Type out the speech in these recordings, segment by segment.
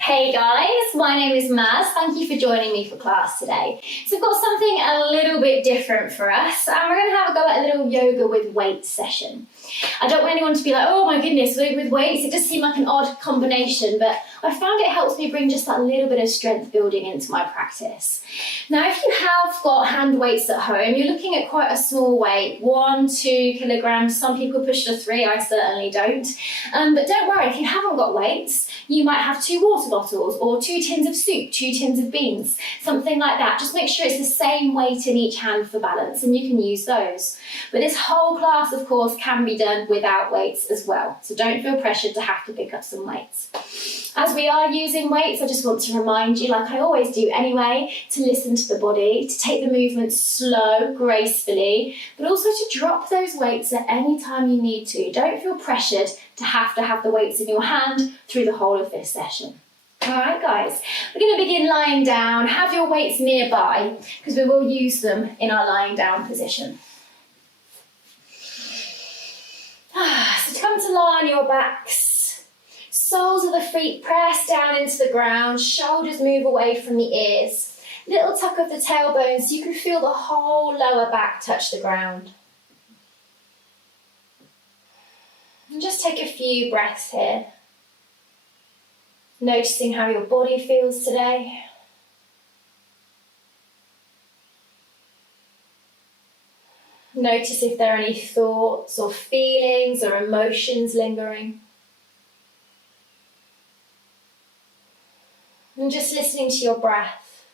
Hey guys, my name is Maz. Thank you for joining me for class today. So I've got something a little bit different for us, and we're going to have a go at a little yoga with weights session. I don't want anyone to be like, oh my goodness, with weights, it does seem like an odd combination, but I found it helps me bring just that little bit of strength building into my practice. Now, if you have got hand weights at home, you're looking at quite a small weight, 1-2 kilograms. Some people push to 3, I certainly don't. But don't worry, if you haven't got weights, you might have 2 water bottles or 2 tins of soup, 2 tins of beans, something like that. Just make sure it's the same weight in each hand for balance, and you can use those. But this whole class, of course, can be done without weights as well. So don't feel pressured to have to pick up some weights. As we are using weights, I just want to remind you, like I always do anyway, to listen to the body, to take the movement slow, gracefully, but also to drop those weights at any time you need to. Don't feel pressured to have the weights in your hand through the whole of this session. Alright guys, we're going to begin lying down. Have your weights nearby because we will use them in our lying down position. So to come to lie on your backs, soles of the feet press down into the ground, shoulders move away from the ears. Little tuck of the tailbone so you can feel the whole lower back touch the ground. And just take a few breaths here. Noticing how your body feels today. Notice if there are any thoughts or feelings or emotions lingering. And just listening to your breath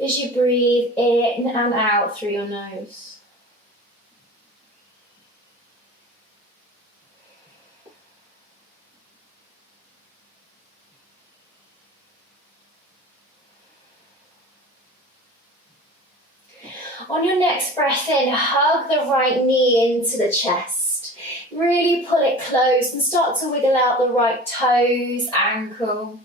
as you breathe in and out through your nose. On your next breath in, hug the right knee into the chest. Really pull it close and start to wiggle out the right toes, ankle.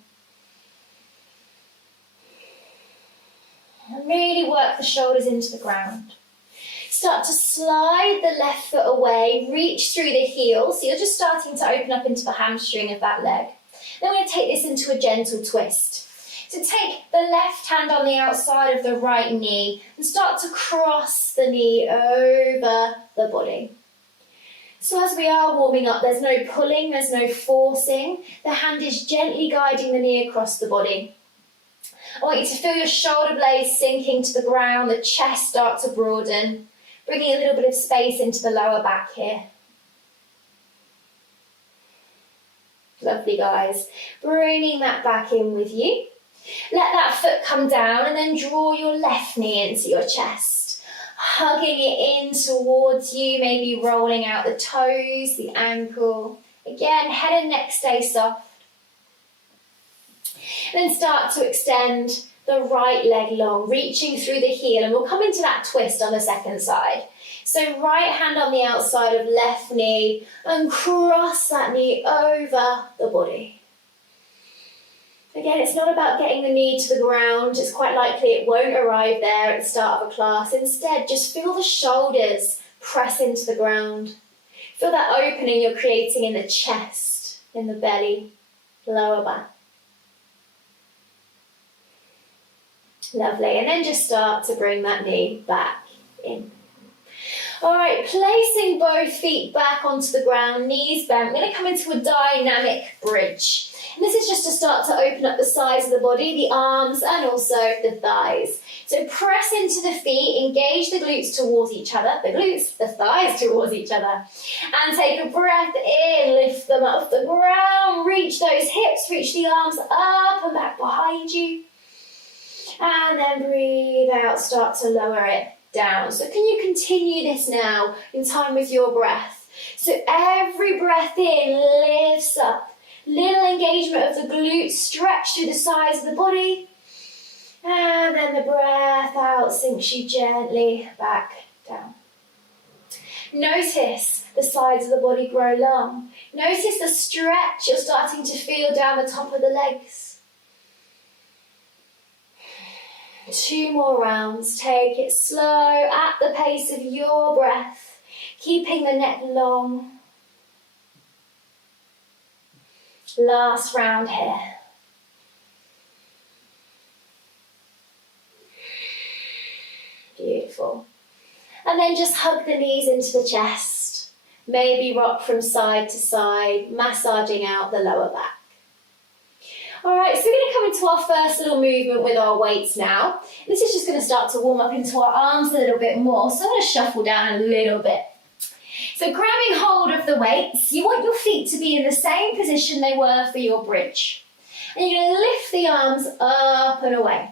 And really work the shoulders into the ground. Start to slide the left foot away, reach through the heel. So you're just starting to open up into the hamstring of that leg. Then we're going to take this into a gentle twist. So take the left hand on the outside of the right knee and start to cross the knee over the body. So as we are warming up, there's no pulling, there's no forcing. The hand is gently guiding the knee across the body. I want you to feel your shoulder blades sinking to the ground, the chest start to broaden, bringing a little bit of space into the lower back here. Lovely, guys. Bringing that back in with you. Let that foot come down and then draw your left knee into your chest. Hugging it in towards you, maybe rolling out the toes, the ankle. Again, head and neck stay soft. And then start to extend the right leg long, reaching through the heel, and we'll come into that twist on the second side. So right hand on the outside of left knee and cross that knee over the body. Again, it's not about getting the knee to the ground. It's quite likely it won't arrive there at the start of a class. Instead, just feel the shoulders press into the ground. Feel that opening you're creating in the chest, in the belly, lower back. Lovely, and then just start to bring that knee back in. All right, placing both feet back onto the ground, knees bent. We're going to come into a dynamic bridge. And this is just to start to open up the sides of the body, the arms and also the thighs. So press into the feet, engage the glutes towards each other, the thighs towards each other. And take a breath in, lift them off the ground, reach those hips, reach the arms up and back behind you. And then breathe out, start to lower it down. So can you continue this now in time with your breath? So every breath in lifts up. Little engagement of the glutes, stretch through the sides of the body. And then the breath out sinks you gently back down. Notice the sides of the body grow long. Notice the stretch you're starting to feel down the top of the legs. 2 more rounds. Take it slow at the pace of your breath, keeping the neck long. Last round here. Beautiful. And then just hug the knees into the chest. Maybe rock from side to side, massaging out the lower back. All right, so we're going to come into our first little movement with our weights now. This is just going to start to warm up into our arms a little bit more. So I'm going to shuffle down a little bit. So grabbing hold of the weights, you want your feet to be in the same position they were for your bridge. And you're going to lift the arms up and away.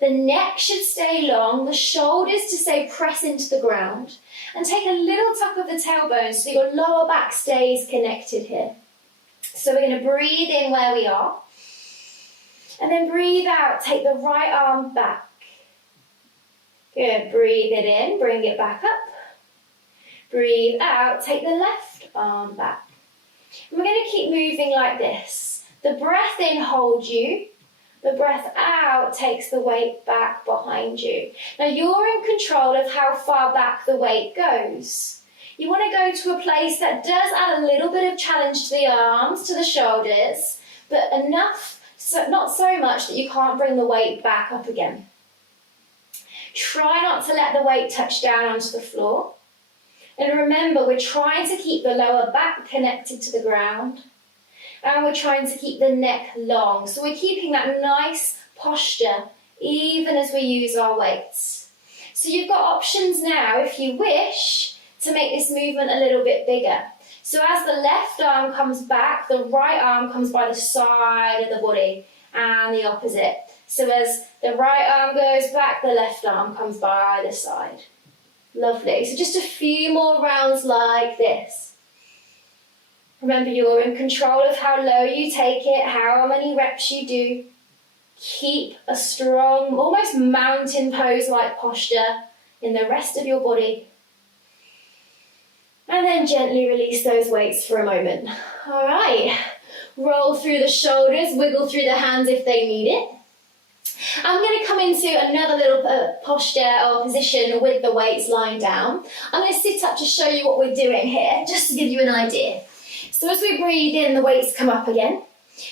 The neck should stay long, the shoulders to stay press into the ground, and take a little tuck of the tailbone so that your lower back stays connected here. So we're going to breathe in where we are, and then breathe out, take the right arm back. Good, breathe it in, bring it back up. Breathe out, take the left arm back. And we're going to keep moving like this. The breath in holds you. The breath out takes the weight back behind you. Now you're in control of how far back the weight goes. You want to go to a place that does add a little bit of challenge to the arms, to the shoulders, but enough, so not so much that you can't bring the weight back up again. Try not to let the weight touch down onto the floor. And remember, we're trying to keep the lower back connected to the ground. And we're trying to keep the neck long. So we're keeping that nice posture even as we use our weights. So you've got options now, if you wish, to make this movement a little bit bigger. So as the left arm comes back, the right arm comes by the side of the body and the opposite. So as the right arm goes back, the left arm comes by the side. Lovely. So just a few more rounds like this. Remember, you're in control of how low you take it, how many reps you do. Keep a strong, almost mountain pose-like posture in the rest of your body. And then gently release those weights for a moment. All right. Roll through the shoulders, wiggle through the hands if they need it. I'm going to come into another little posture or position with the weights lying down. I'm going to sit up to show you what we're doing here, just to give you an idea. So as we breathe in, the weights come up again.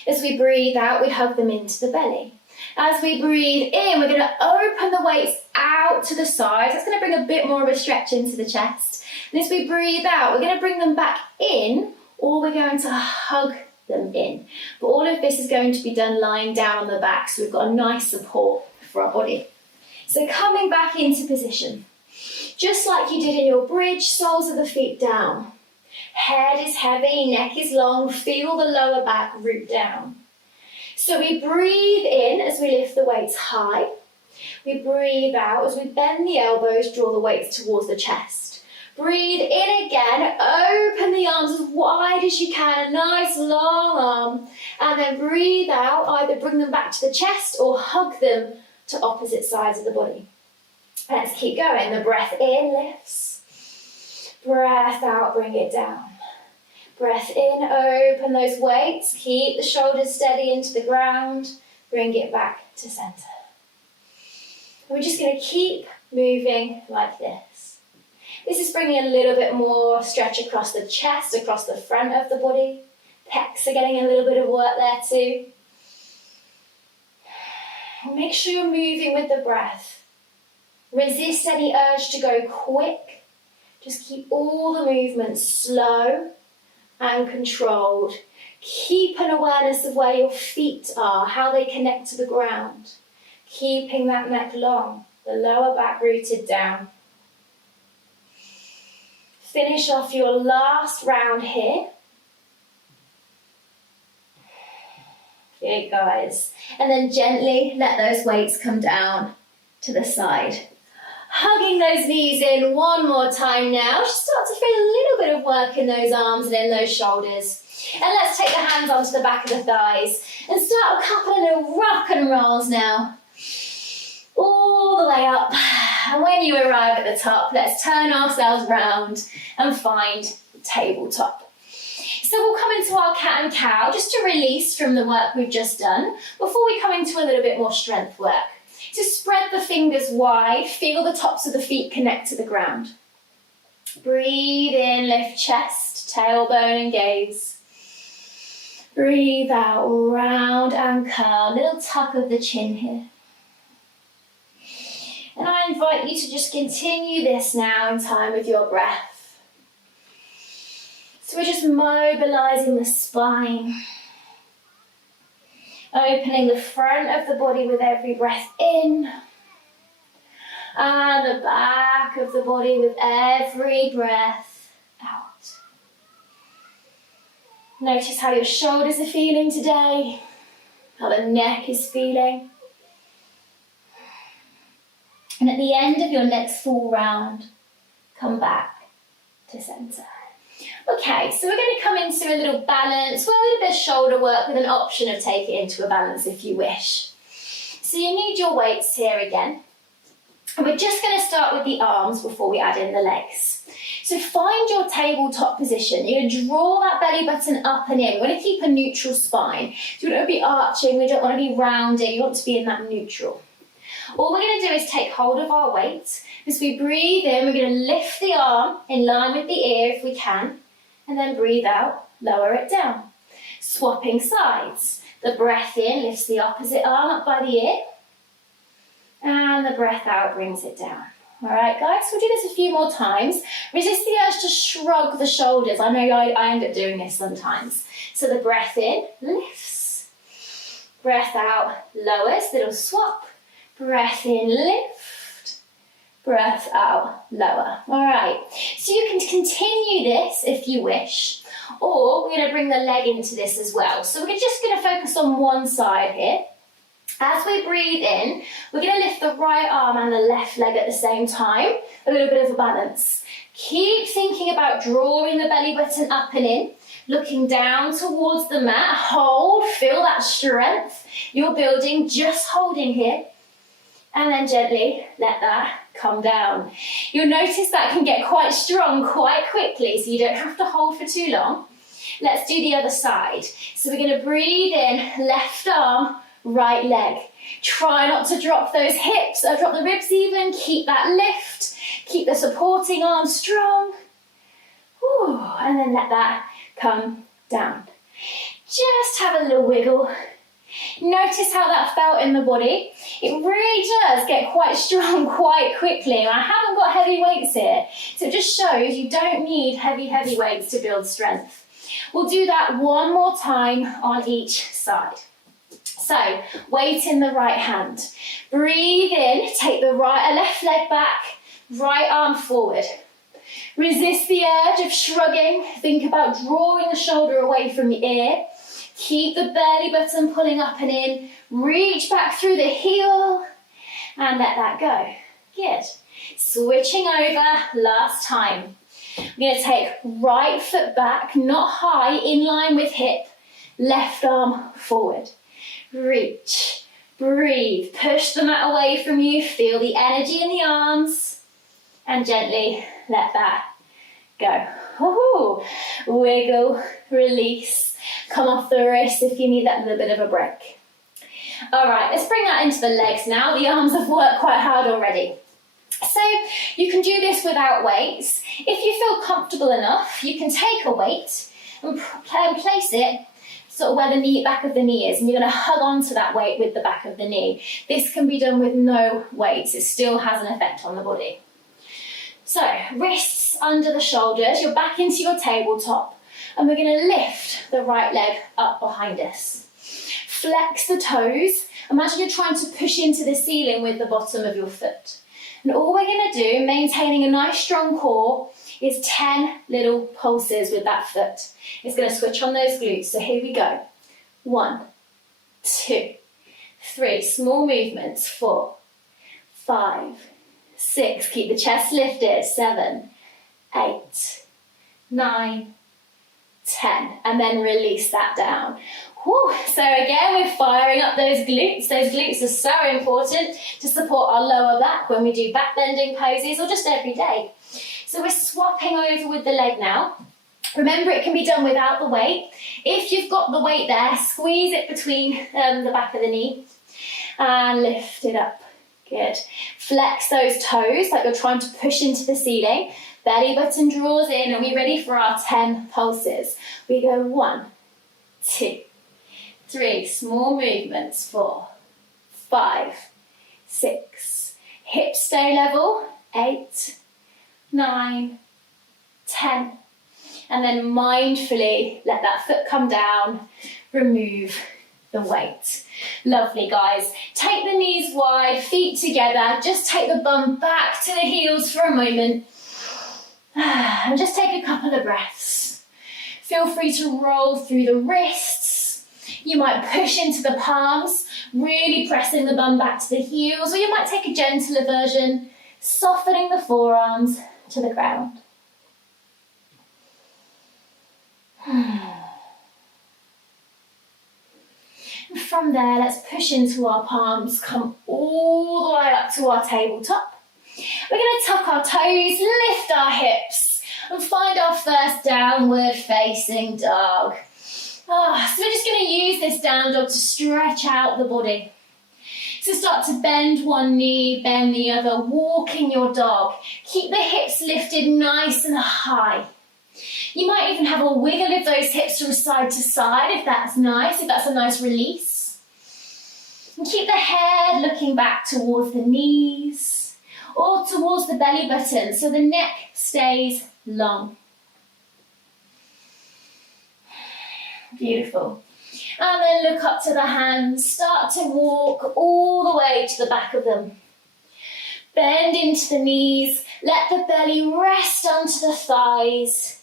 As we breathe out, we hug them into the belly. As we breathe in, we're going to open the weights out to the sides. That's going to bring a bit more of a stretch into the chest. And as we breathe out, we're going to bring them back in, or we're going to hug them in. But all of this is going to be done lying down on the back, so we've got a nice support for our body. So coming back into position. Just like you did in your bridge, soles of the feet down. Head is heavy, neck is long, feel the lower back root down. So we breathe in as we lift the weights high. We breathe out as we bend the elbows, draw the weights towards the chest. Breathe in again, open the arms as wide as you can, a nice long arm. And then breathe out, either bring them back to the chest or hug them to opposite sides of the body. Let's keep going. The breath in lifts. Breath out, bring it down. Breath in, open those weights. Keep the shoulders steady into the ground. Bring it back to center. We're just going to keep moving like this. This is bringing a little bit more stretch across the chest, across the front of the body. Pecs are getting a little bit of work there too. Make sure you're moving with the breath. Resist any urge to go quick. Just keep all the movements slow and controlled. Keep an awareness of where your feet are, how they connect to the ground. Keeping that neck long, the lower back rooted down. Finish off your last round here. Good, guys. And then gently let those weights come down to the side. Hugging those knees in one more time now. Just start to feel a little bit of work in those arms and in those shoulders. And let's take the hands onto the back of the thighs and start a couple of little rock and rolls now. All the way up. And when you arrive at the top, let's turn ourselves round and find the tabletop. So we'll come into our cat and cow just to release from the work we've just done before we come into a little bit more strength work. So spread the fingers wide, feel the tops of the feet connect to the ground. Breathe in, lift chest, tailbone and gaze. Breathe out, round and curl, little tuck of the chin here. And I'm invite you to just continue this now in time with your breath. So we're just mobilizing the spine, opening the front of the body with every breath in, and the back of the body with every breath out. Notice how your shoulders are feeling today, how the neck is feeling. And at the end of your next full round, come back to centre. Okay, so we're going to come into a little balance, well, a little bit of shoulder work with an option of taking it into a balance if you wish. So you need your weights here again. And we're just going to start with the arms before we add in the legs. So find your tabletop position. You're going to draw that belly button up and in. We want to keep a neutral spine. So we don't want to be arching, we don't want to be rounding, you want to be in that neutral. All we're going to do is take hold of our weight. As we breathe in, we're going to lift the arm in line with the ear if we can, and then breathe out, lower it down. Swapping sides. The breath in lifts the opposite arm up by the ear, and the breath out brings it down. All right, guys, we'll do this a few more times. Resist the urge to shrug the shoulders. I know I end up doing this sometimes. So the breath in lifts. Breath out lowers, little swap. Breath in, lift. Breath out, lower. All right, so you can continue this if you wish, or we're going to bring the leg into this as well. So we're just going to focus on one side here. As we breathe in, we're going to lift the right arm and the left leg at the same time, a little bit of a balance. Keep thinking about drawing the belly button up and in, looking down towards the mat. Hold, feel that strength you're building, just holding here. And then gently let that come down. You'll notice that can get quite strong quite quickly, so you don't have to hold for too long. Let's do the other side. So we're going to breathe in, left arm, right leg. Try not to drop those hips or drop the ribs even. Keep that lift. Keep the supporting arm strong. Whew. And then let that come down. Just have a little wiggle. Notice how that felt in the body. It really does get quite strong quite quickly. And I haven't got heavy weights here, so it just shows you don't need heavy weights to build strength. We'll do that one more time on each side. So, weight in the right hand. Breathe in, take the left leg back, right arm forward. Resist the urge of shrugging. Think about drawing the shoulder away from the ear. Keep the belly button pulling up and in. Reach back through the heel and let that go. Good. Switching over, last time. I'm going to take right foot back, not high, in line with hip. Left arm forward. Reach, breathe, push the mat away from you. Feel the energy in the arms and gently let that go. Woohoo! Wiggle, release. Come off the wrist if you need that little bit of a break. All right, let's bring that into the legs now. The arms have worked quite hard already. So you can do this without weights. If you feel comfortable enough, you can take a weight and place it sort of where the back of the knee is, and you're going to hug onto that weight with the back of the knee. This can be done with no weights. It still has an effect on the body. So wrists under the shoulders, you're back into your tabletop, and we're going to lift the right leg up behind us. Flex the toes. Imagine you're trying to push into the ceiling with the bottom of your foot. And all we're going to do, maintaining a nice strong core, is 10 little pulses with that foot. It's going to switch on those glutes. So here we go. 1, 2, 3. Small movements. 4, 5, 6. Keep the chest lifted. 7, 8, 9, 10. And then release that down. Whew. So again, we're firing up those glutes. Those glutes are so important to support our lower back when we do back bending poses or just every day. So we're swapping over with the leg now. Remember, it can be done without the weight. If you've got the weight there, squeeze it between the back of the knee and lift it up. Good. Flex those toes like you're trying to push into the ceiling. Belly button draws in, and we're ready for our 10 pulses. We go 1, 2, 3. Small movements. 4, 5, 6, Hips stay level, 8, 9, 10. And then mindfully let that foot come down, remove the weight. Lovely, guys. Take the knees wide, feet together. Just take the bum back to the heels for a moment. And just take a couple of breaths. Feel free to roll through the wrists. You might push into the palms, really pressing the bum back to the heels, or you might take a gentler version, softening the forearms to the ground. And from there, let's push into our palms, come all the way up to our tabletop. We're going to tuck our toes, lift our hips, and find our first downward facing dog. So we're just going to use this down dog to stretch out the body. So start to bend one knee, bend the other, walking your dog. Keep the hips lifted nice and high. You might even have a wiggle of those hips from side to side if that's nice, if that's a nice release. And keep the head looking back towards the knees or towards the belly button so the neck stays long. Beautiful. And then look up to the hands. Start to walk all the way to the back of them. Bend into the knees. Let the belly rest onto the thighs.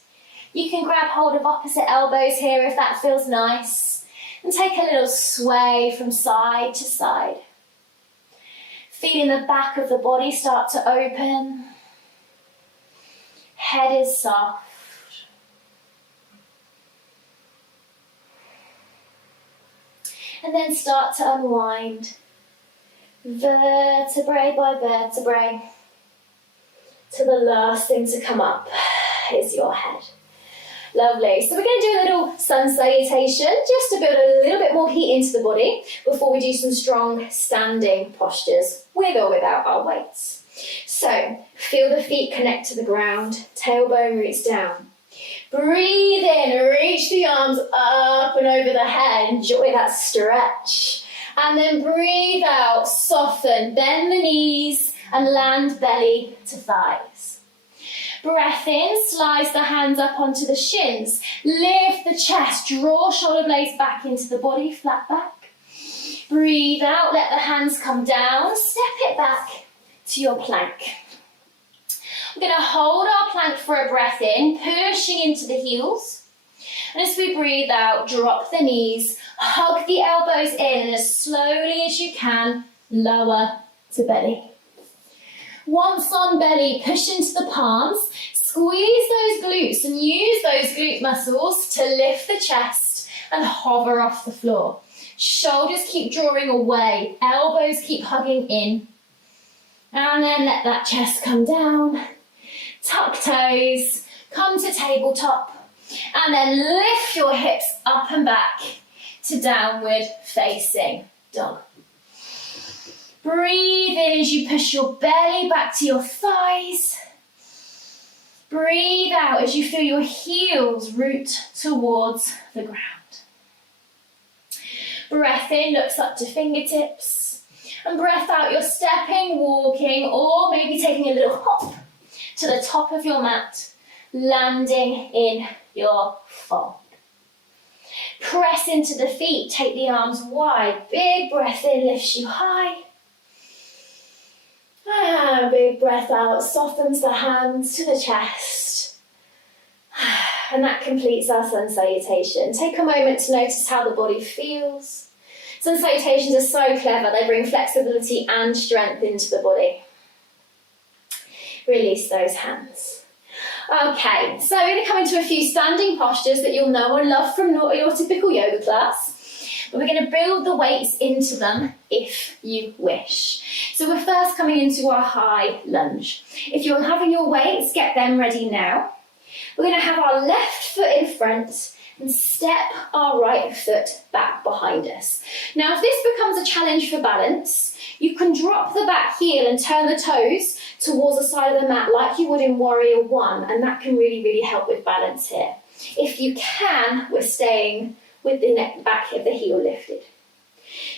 You can grab hold of opposite elbows here if that feels nice. And take a little sway from side to side. Feeling the back of the body start to open. Head is soft. And then start to unwind, vertebrae by vertebrae, to the last thing to come up is your head. Lovely. So we're going to do a little sun salutation, just to build a little bit more heat into the body before we do some strong standing postures, with or without our weights. So feel the feet connect to the ground, tailbone roots down. Breathe in, reach the arms up and over the head, enjoy that stretch. And then breathe out, soften, bend the knees and land belly to thighs. Breath in, slice the hands up onto the shins, lift the chest, draw shoulder blades back into the body, flat back. Breathe out, let the hands come down, step it back to your plank. We're going to hold our plank for a breath in, pushing into the heels. And as we breathe out, drop the knees, hug the elbows in, and as slowly as you can, lower to belly. Once on belly, push into the palms, squeeze those glutes and use those glute muscles to lift the chest and hover off the floor. Shoulders keep drawing away, elbows keep hugging in. And then let that chest come down. Tuck toes, come to tabletop, and then lift your hips up and back to downward facing dog. Breathe in as you push your belly back to your thighs. Breathe out as you feel your heels root towards the ground. Breath in, looks up to fingertips. And breath out, you're stepping, walking, or maybe taking a little hop to the top of your mat, landing in your fold. Press into the feet, take the arms wide. Big breath in, lifts you high. And big breath out, softens the hands to the chest. And that completes our sun salutation. Take a moment to notice how the body feels. Sun salutations are so clever, they bring flexibility and strength into the body. Release those hands. Okay, so we're going to come into a few standing postures that you'll know and love from your typical yoga class. But we're going to build the weights into them if you wish. So we're first coming into our high lunge. If you're having your weights, get them ready now. We're going to have our left foot in front and step our right foot back behind us. Now, if this becomes a challenge for balance, you can drop the back heel and turn the toes towards the side of the mat like you would in Warrior One, and that can really, really help with balance here. If you can, we're staying with the back of the heel lifted.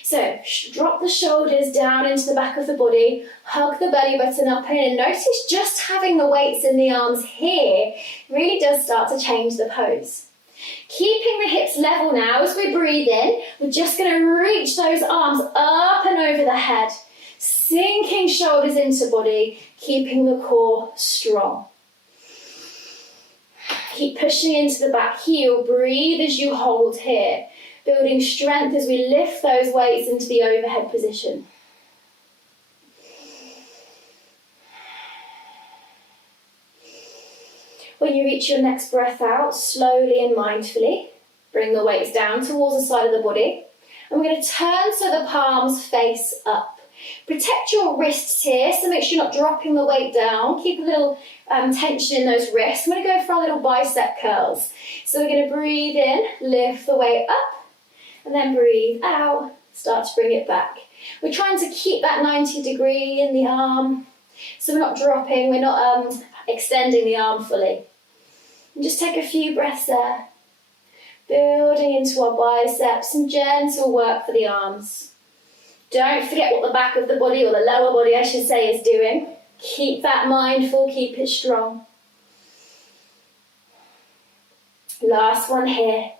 So drop the shoulders down into the back of the body, hug the belly button up in, and notice just having the weights in the arms here really does start to change the pose. Keeping the hips level now as we breathe in, we're just going to reach those arms up and over the head, sinking shoulders into body, keeping the core strong. Keep pushing into the back heel, breathe as you hold here, building strength as we lift those weights into the overhead position. When you reach your next breath out, slowly and mindfully, bring the weights down towards the side of the body. And we're going to turn so the palms face up. Protect your wrists here, so make sure you're not dropping the weight down. Keep a little tension in those wrists. I'm going to go for our little bicep curls. So we're going to breathe in, lift the weight up, and then breathe out, start to bring it back. We're trying to keep that 90 degree in the arm, so we're not dropping, we're not extending the arm fully. And just take a few breaths there, building into our biceps, some gentle work for the arms. Don't forget what the back of the body, or the lower body I should say, is doing. Keep that mindful, keep it strong. Last one here,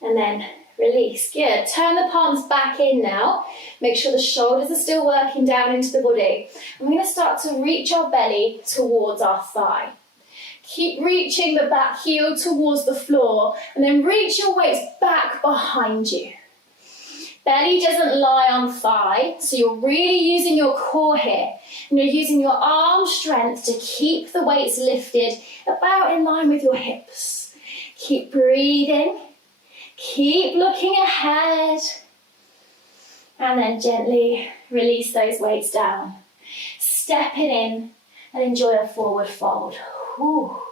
and then release. Good. Turn the palms back in now. Make sure the shoulders are still working down into the body. And we're going to start to reach our belly towards our thigh. Keep reaching the back heel towards the floor, and then reach your weights back behind you. Belly doesn't lie on thigh, so you're really using your core here. And you're using your arm strength to keep the weights lifted about in line with your hips. Keep breathing. Keep looking ahead. And then gently release those weights down. Step it in and enjoy a forward fold. Whew.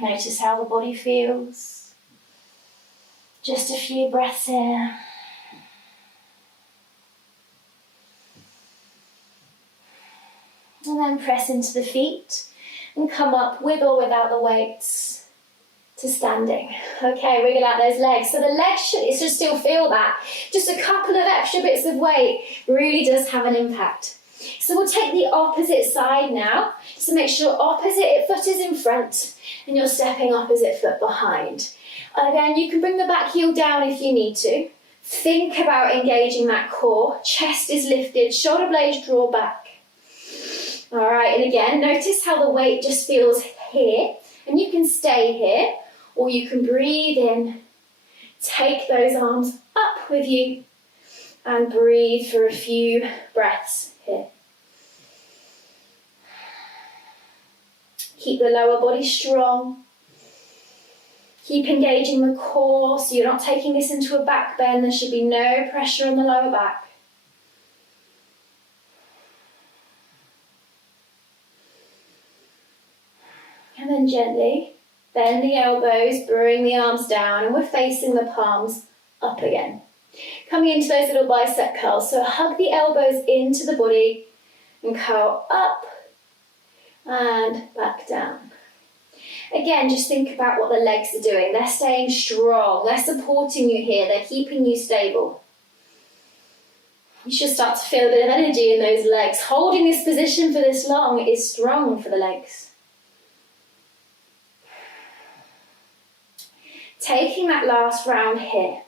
Notice how the body feels. Just a few breaths here. And then press into the feet and come up with or without the weights to standing. Okay, wiggle out those legs. So the legs should still feel that. Just a couple of extra bits of weight really does have an impact. So we'll take the opposite side now. So make sure opposite foot is in front and you're stepping opposite foot behind. Again, you can bring the back heel down if you need to. Think about engaging that core. Chest is lifted, shoulder blades draw back. All right, and again, notice how the weight just feels here. And you can stay here, or you can breathe in. Take those arms up with you and breathe for a few breaths here. Keep the lower body strong. Keep engaging the core so you're not taking this into a back bend. There should be no pressure on the lower back. And then gently bend the elbows, bring the arms down, and we're facing the palms up again. Coming into those little bicep curls. So hug the elbows into the body and curl up and back down. Again, just think about what the legs are doing. They're staying strong. They're supporting you here. They're keeping you stable. You should start to feel a bit of energy in those legs. Holding this position for this long is strong for the legs. Taking that last round here.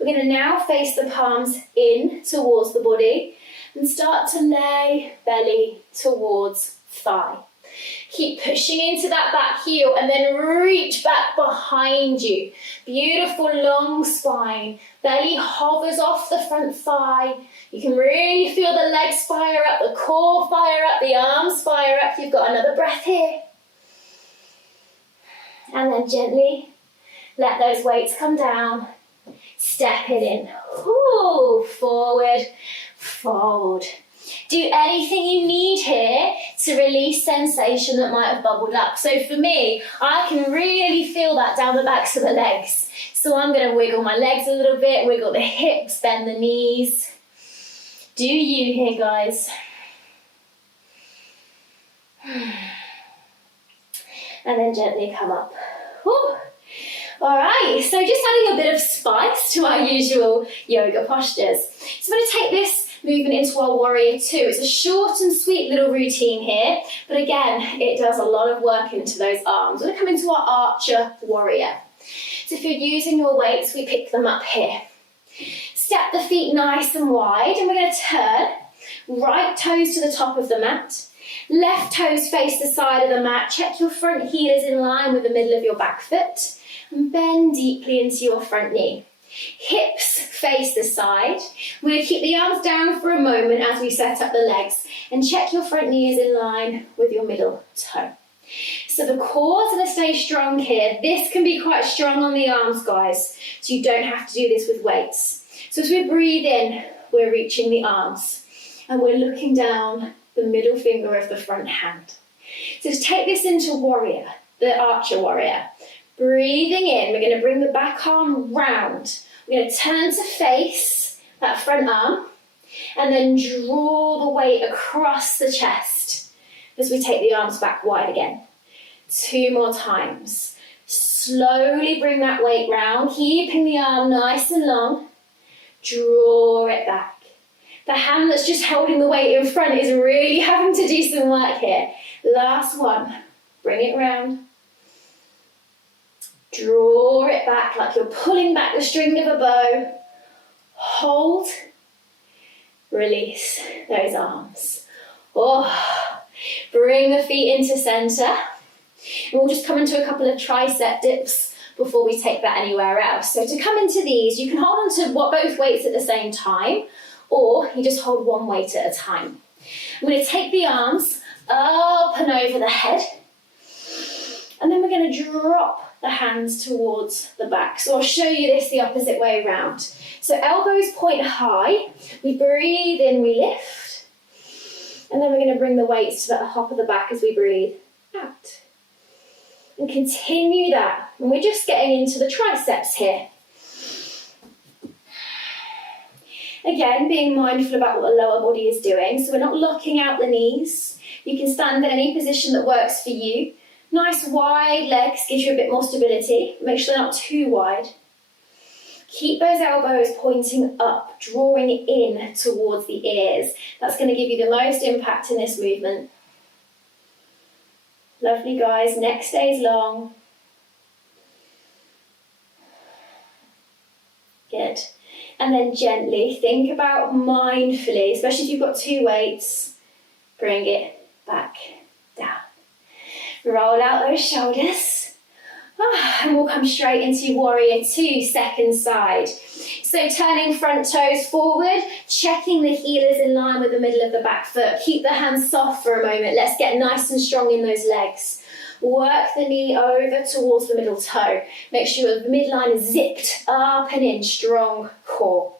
We're going to now face the palms in towards the body and start to lay belly towards thigh. Keep pushing into that back heel and then reach back behind you. Beautiful long spine. Belly hovers off the front thigh. You can really feel the legs fire up, the core fire up, the arms fire up. You've got another breath here. And then gently let those weights come down. Step it in. Ooh, forward, fold. Do anything you need here to release sensation that might have bubbled up. So for me, I can really feel that down the backs of the legs. So I'm going to wiggle my legs a little bit, wiggle the hips, bend the knees. Do you here, guys? And then gently come up. Whew. All right, so just adding a bit of spice to our usual yoga postures. So I'm going to take this movement into our warrior two. It's a short and sweet little routine here, but again, it does a lot of work into those arms. We're going to come into our archer warrior. So if you're using your weights, we pick them up here. Step the feet nice and wide, and we're going to turn. Right toes to the top of the mat. Left toes face the side of the mat. Check your front heel is in line with the middle of your back foot. And bend deeply into your front knee. Hips face the side. We're going to keep the arms down for a moment as we set up the legs. And check your front knee is in line with your middle toe. So the core's going to stay strong here. This can be quite strong on the arms, guys. So you don't have to do this with weights. So as we breathe in, we're reaching the arms. And we're looking down the middle finger of the front hand. So to take this into warrior, the archer warrior. Breathing in, we're going to bring the back arm round. We're going to turn to face that front arm and then draw the weight across the chest as we take the arms back wide again. 2 more times. Slowly bring that weight round, keeping the arm nice and long. Draw it back. The hand that's just holding the weight in front is really having to do some work here. Last one. Bring it round. Draw it back like you're pulling back the string of a bow. Hold. Release those arms. Oh, bring the feet into centre. And we'll just come into a couple of tricep dips before we take that anywhere else. So to come into these, you can hold on to both weights at the same time, or you just hold one weight at a time. I'm going to take the arms up and over the head, and then we're going to drop the hands towards the back. So I'll show you this the opposite way around. So elbows point high, we breathe in, we lift, and then we're going to bring the weights to the top of the back as we breathe out. And continue that. And we're just getting into the triceps here. Again, being mindful about what the lower body is doing. So we're not locking out the knees. You can stand in any position that works for you. Nice wide legs gives you a bit more stability. Make sure they're not too wide. Keep those elbows pointing up, drawing in towards the ears. That's going to give you the most impact in this movement. Lovely, guys. Neck stays long. Good. And then gently think about mindfully, especially if you've got 2 weights, bring it back down. Roll out those shoulders. And we'll come straight into warrior two, second side. So turning front toes forward, checking the heel is in line with the middle of the back foot. Keep the hands soft for a moment. Let's get nice and strong in those legs. Work the knee over towards the middle toe. Make sure the midline is zipped up and in, strong core.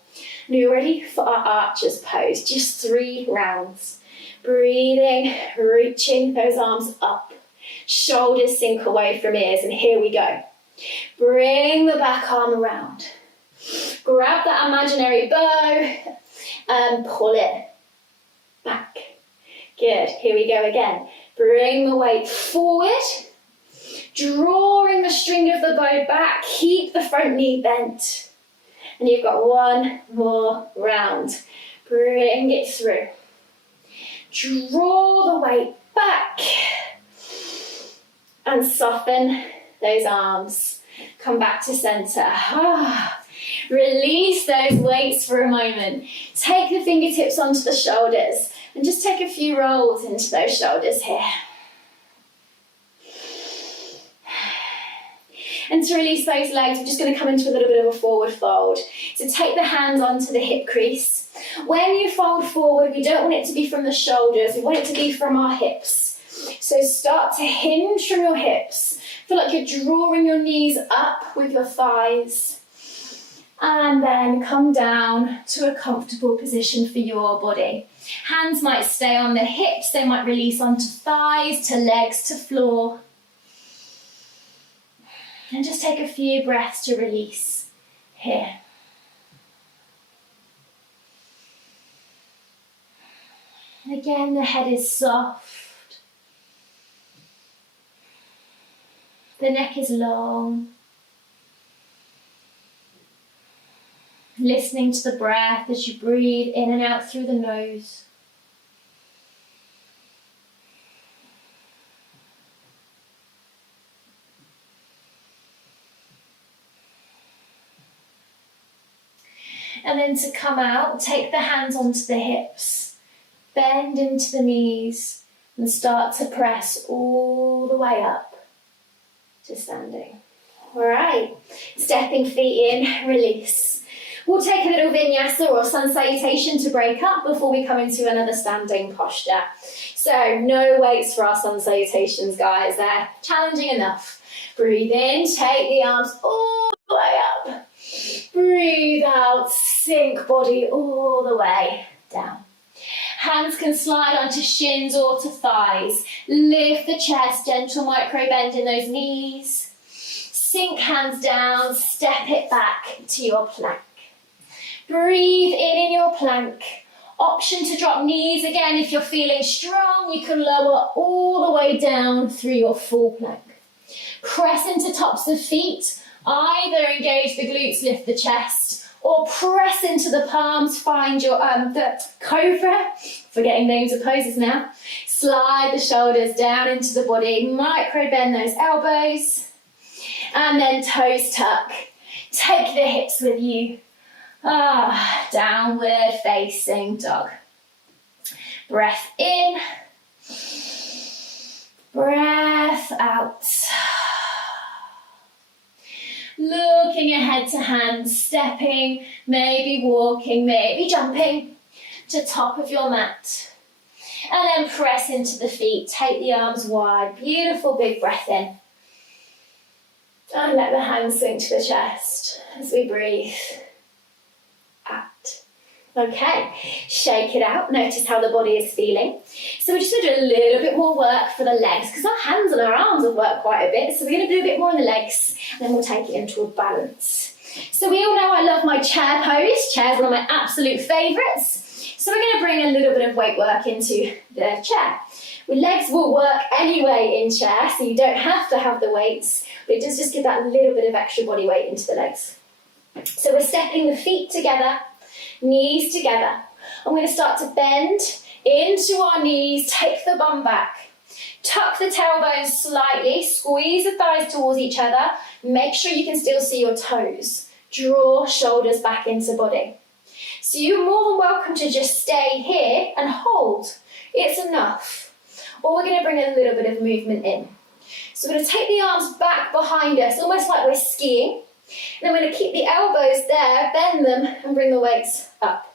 Now you're ready for our archer's pose, just 3 rounds. Breathing, reaching those arms up. Shoulders sink away from ears, and here we go. Bring the back arm around. Grab that imaginary bow and pull it back. Good, here we go again. Bring the weight forward, drawing the string of the bow back, keep the front knee bent. And you've got 1 more round. Bring it through. Draw the weight back and soften those arms. Come back to center. Release those weights for a moment. Take the fingertips onto the shoulders and just take a few rolls into those shoulders here. And to release those legs, we're just going to come into a little bit of a forward fold. So take the hands onto the hip crease. When you fold forward, we don't want it to be from the shoulders, we want it to be from our hips. So start to hinge from your hips. Feel like you're drawing your knees up with your thighs. And then come down to a comfortable position for your body. Hands might stay on the hips, they might release onto thighs, to legs, to floor. And just take a few breaths to release here. And again, the head is soft. The neck is long. Listening to the breath as you breathe in and out through the nose. And then to come out, take the hands onto the hips, bend into the knees, and start to press all the way up to standing. All right, stepping feet in, release. We'll take a little vinyasa or sun salutation to break up before we come into another standing posture. So no weights for our sun salutations, guys. They're challenging enough. Breathe in, take the arms all the way up. Breathe out, sink body all the way down. Hands can slide onto shins or to thighs. Lift the chest, gentle micro bend in those knees. Sink hands down, step it back to your plank. Breathe in your plank. Option to drop knees again if you're feeling strong. You can lower all the way down through your full plank. Press into tops of feet. Either engage the glutes, lift the chest, or press into the palms, find your the cobra, forgetting names of poses now. Slide the shoulders down into the body, micro bend those elbows, and then toes tuck. Take the hips with you. Downward facing dog. Breath in, breath out. Looking ahead to hands, stepping, maybe walking, maybe jumping to top of your mat. And then press into the feet, take the arms wide, beautiful big breath in. And let the hands sink to the chest as we breathe out. Okay, shake it out, notice how the body is feeling. So we're just going to do a little bit more work for the legs because our hands and our arms have worked quite a bit. So we're going to do a bit more on the legs and then we'll take it into a balance. So we all know I love my chair pose. Chair is one of my absolute favourites. So we're going to bring a little bit of weight work into the chair. Your legs will work anyway in chair, so you don't have to have the weights, but it does just give that little bit of extra body weight into the legs. So we're stepping the feet together, knees together. I'm going to start to bend into our knees, take the bum back. Tuck the tailbones slightly, squeeze the thighs towards each other. Make sure you can still see your toes. Draw shoulders back into body. So you're more than welcome to just stay here and hold. It's enough. Or we're going to bring a little bit of movement in. So we're going to take the arms back behind us, almost like we're skiing. Then we're going to keep the elbows there, bend them and bring the weights up.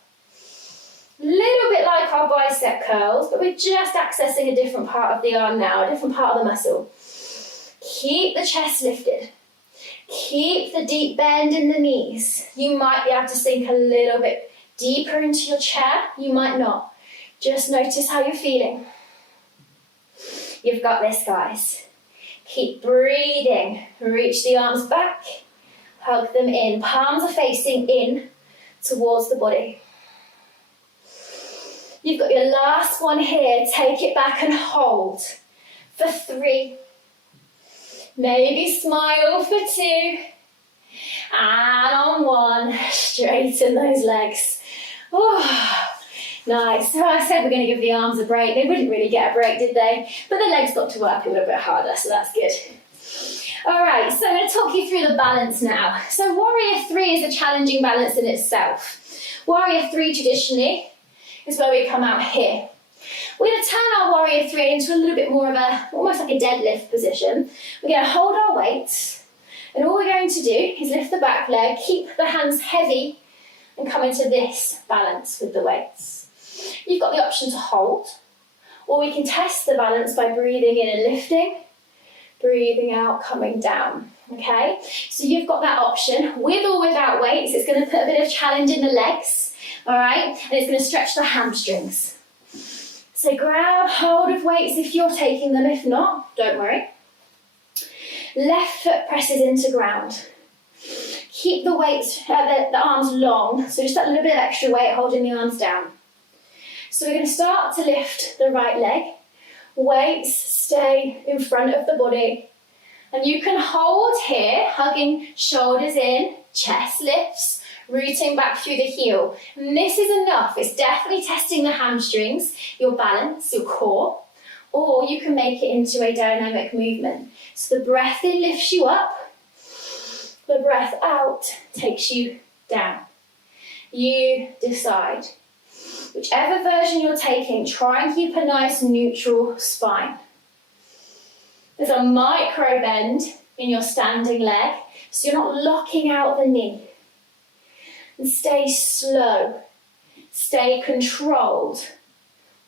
Little bit like our bicep curls, but we're just accessing a different part of the arm now, a different part of the muscle. Keep the chest lifted. Keep the deep bend in the knees. You might be able to sink a little bit deeper into your chair. You might not. Just notice how you're feeling. You've got this, guys. Keep breathing. Reach the arms back. Hug them in. Palms are facing in towards the body. You've got your last one here. Take it back and hold for 3. Maybe smile for 2. And on 1, straighten those legs. Oh, nice. So I said we're going to give the arms a break. They wouldn't really get a break, did they? But the legs got to work a little bit harder, so that's good. All right, so I'm going to talk you through the balance now. So Warrior 3 is a challenging balance in itself. Warrior 3 traditionally is where we come out here. We're going to turn our Warrior 3 into a little bit more of a, almost like a deadlift position. We're going to hold our weights, and all we're going to do is lift the back leg, keep the hands heavy, and come into this balance with the weights. You've got the option to hold, or we can test the balance by breathing in and lifting, breathing out, coming down, okay? So you've got that option, with or without weights. It's going to put a bit of challenge in the legs, all right? And it's going to stretch the hamstrings. So grab hold of weights if you're taking them. If not, don't worry. Left foot presses into ground. Keep the weights, the arms long, so just that little bit of extra weight holding the arms down. So we're going to start to lift the right leg. Weights stay in front of the body. And you can hold here, hugging shoulders in, chest lifts, rooting back through the heel. And this is enough. It's definitely testing the hamstrings, your balance, your core, or you can make it into a dynamic movement. So the breath in lifts you up, the breath out takes you down. You decide. Whichever version you're taking, try and keep a nice neutral spine. There's a micro bend in your standing leg, so you're not locking out the knee. And stay slow, stay controlled.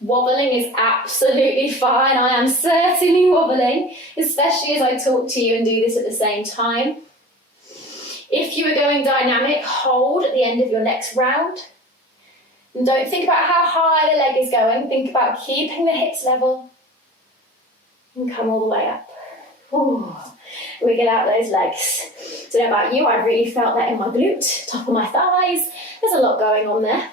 Wobbling is absolutely fine. I am certainly wobbling, especially as I talk to you and do this at the same time. If you are going dynamic, hold at the end of your next round. And don't think about how high the leg is going. Think about keeping the hips level and come all the way up. Ooh, wiggle out those legs. Don't know about you, I really felt that in my glute, top of my thighs. There's a lot going on there.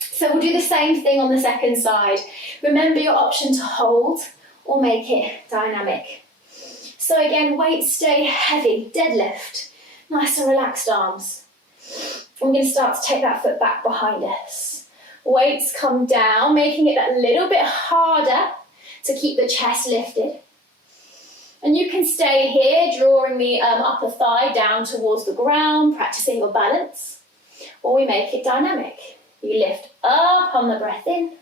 So we'll do the same thing on the second side. Remember your option to hold or make it dynamic. So again, weights stay heavy, deadlift, nice and relaxed arms. I'm going to start to take that foot back behind us. Weights come down, making it that little bit harder to keep the chest lifted. And you can stay here, drawing the upper thigh down towards the ground, practicing your balance. Or we make it dynamic. You lift up on the breath in.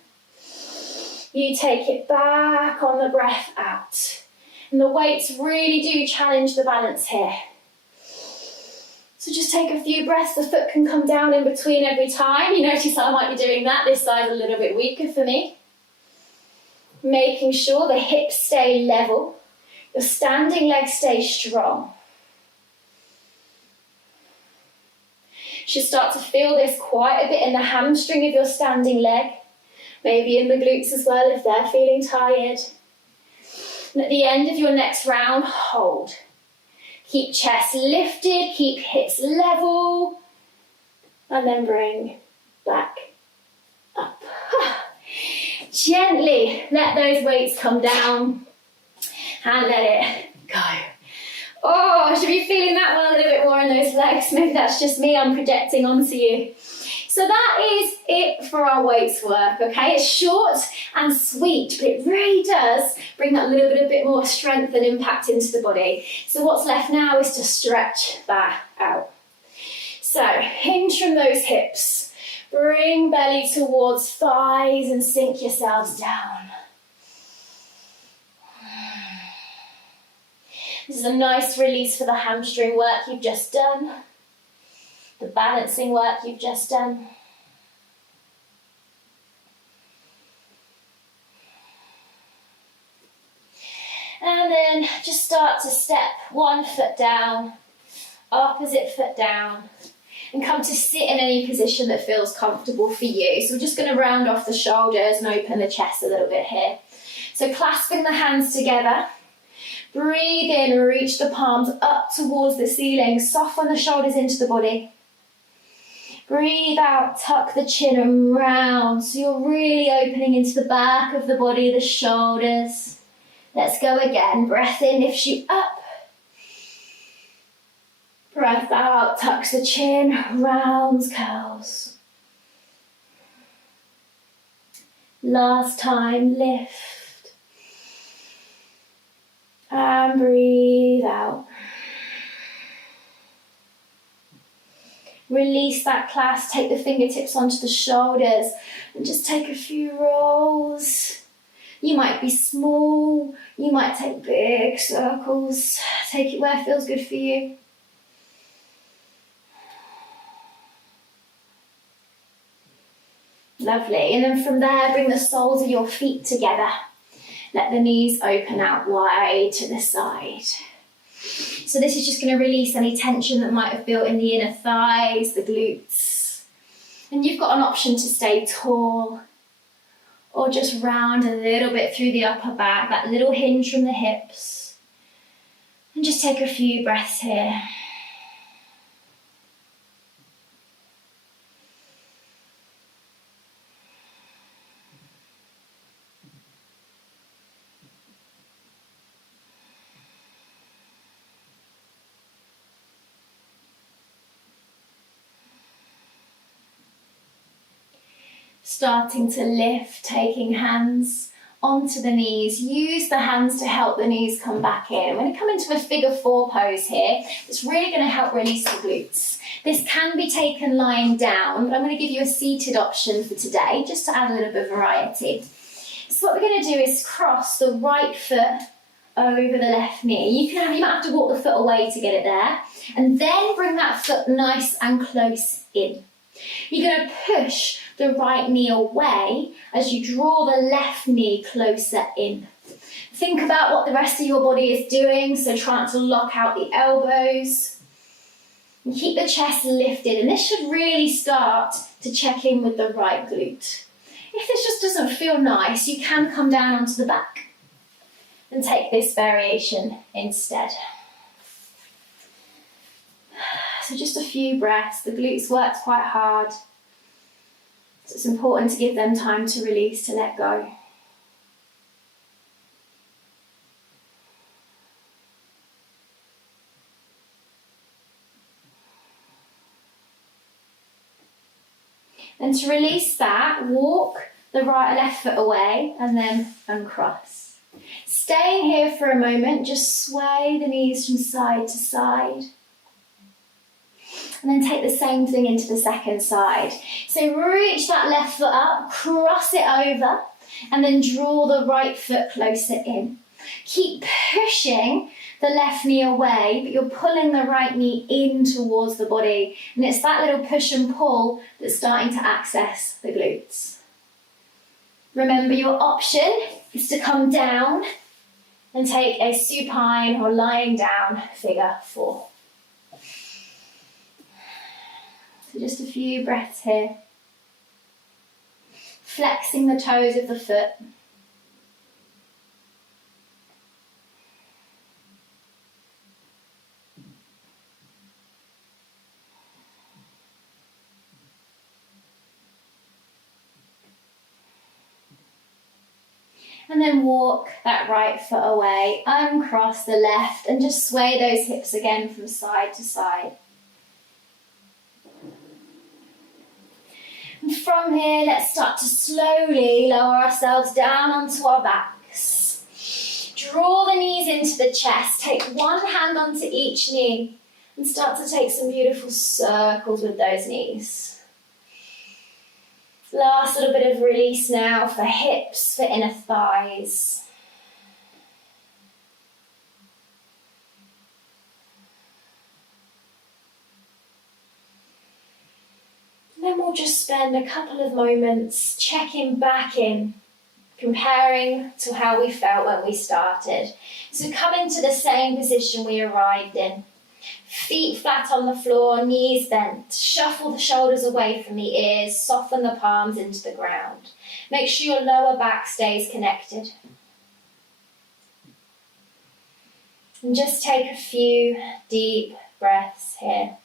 You take it back on the breath out. And the weights really do challenge the balance here. So just take a few breaths. The foot can come down in between every time. You notice I might be doing that. This side's a little bit weaker for me. Making sure the hips stay level. Your standing leg stays strong. You should start to feel this quite a bit in the hamstring of your standing leg. Maybe in the glutes as well if they're feeling tired. And at the end of your next round, hold. Keep chest lifted, keep hips level. And then bring back up. Gently let those weights come down. And let it go. Oh, I should be feeling that one a little bit more in those legs. Maybe that's just me, I'm projecting onto you. So that is it for our weights work, okay? It's short and sweet, but it really does bring that little bit more strength and impact into the body. So what's left now is to stretch that out. So hinge from those hips. Bring belly towards thighs and sink yourselves down. This is a nice release for the hamstring work you've just done, the balancing work you've just done. And then just start to step one foot down, opposite foot down, and come to sit in any position that feels comfortable for you. So we're just going to round off the shoulders and open the chest a little bit here. So clasping the hands together. Breathe in, reach the palms up towards the ceiling, soften the shoulders into the body. Breathe out, tuck the chin and round, so you're really opening into the back of the body, the shoulders. Let's go again, breath in lifts you up. Breath out, tucks the chin, rounds, curls. Last time, lift. And breathe out. Release that clasp, take the fingertips onto the shoulders and just take a few rolls. You might be small, you might take big circles. Take it where it feels good for you. Lovely, and then from there, bring the soles of your feet together. Let the knees open out wide to the side. So this is just going to release any tension that might have built in the inner thighs, the glutes. And you've got an option to stay tall or just round a little bit through the upper back, that little hinge from the hips. And just take a few breaths here. Starting to lift, taking hands onto the knees. Use the hands to help the knees come back in. I'm going to come into a figure 4 pose here. It's really going to help release the glutes. This can be taken lying down, but I'm going to give you a seated option for today, just to add a little bit of variety. So what we're going to do is cross the right foot over the left knee. You might have to walk the foot away to get it there, and then bring that foot nice and close in. You're going to push the right knee away as you draw the left knee closer in. Think about what the rest of your body is doing, so try not to lock out the elbows. And keep the chest lifted, and this should really start to check in with the right glute. If this just doesn't feel nice, you can come down onto the back and take this variation instead. So just a few breaths. The glutes worked quite hard, so it's important to give them time to release, to let go. And to release that, walk the right left foot away and then uncross. Staying here for a moment, just sway the knees from side to side. And then take the same thing into the second side. So reach that left foot up, cross it over, and then draw the right foot closer in. Keep pushing the left knee away, but you're pulling the right knee in towards the body. And it's that little push and pull that's starting to access the glutes. Remember, your option is to come down and take a supine or lying down figure 4. So just a few breaths here. Flexing the toes of the foot. And then walk that right foot away, uncross the left, and just sway those hips again from side to side. And from here, let's start to slowly lower ourselves down onto our backs. Draw the knees into the chest, take one hand onto each knee, and start to take some beautiful circles with those knees. Last little bit of release now for hips, for inner thighs. And then we'll just spend a couple of moments checking back in, comparing to how we felt when we started. So come into the same position we arrived in. Feet flat on the floor, knees bent. Shuffle the shoulders away from the ears, soften the palms into the ground. Make sure your lower back stays connected. And just take a few deep breaths here.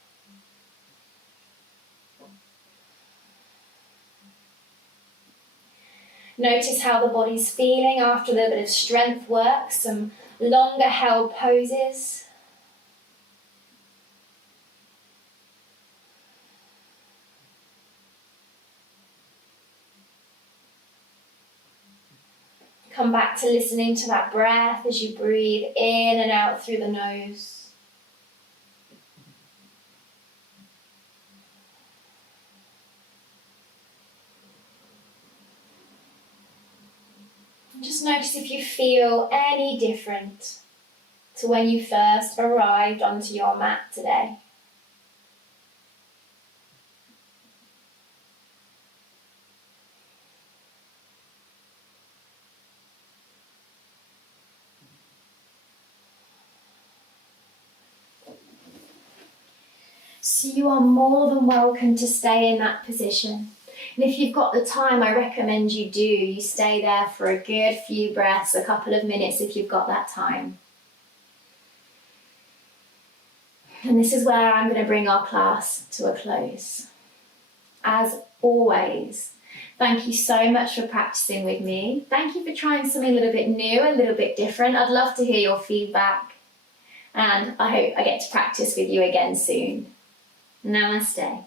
Notice how the body's feeling after a little bit of strength work, some longer held poses. Come back to listening to that breath as you breathe in and out through the nose. And just notice if you feel any different to when you first arrived onto your mat today. So you are more than welcome to stay in that position. And if you've got the time, I recommend you stay there for a good few breaths, a couple of minutes if you've got that time. And this is where I'm going to bring our class to a close. As always, thank you so much for practicing with me. Thank you for trying something a little bit new, a little bit different. I'd love to hear your feedback. And I hope I get to practice with you again soon. Namaste.